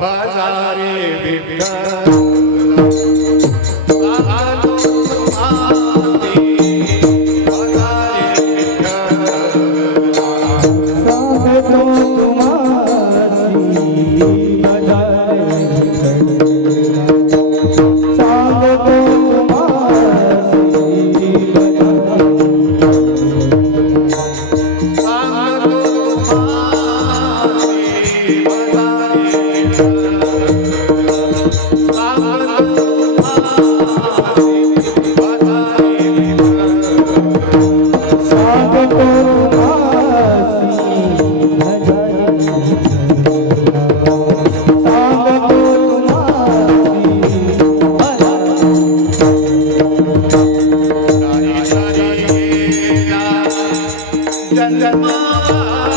भजारे Vitthal Jai Jai Jai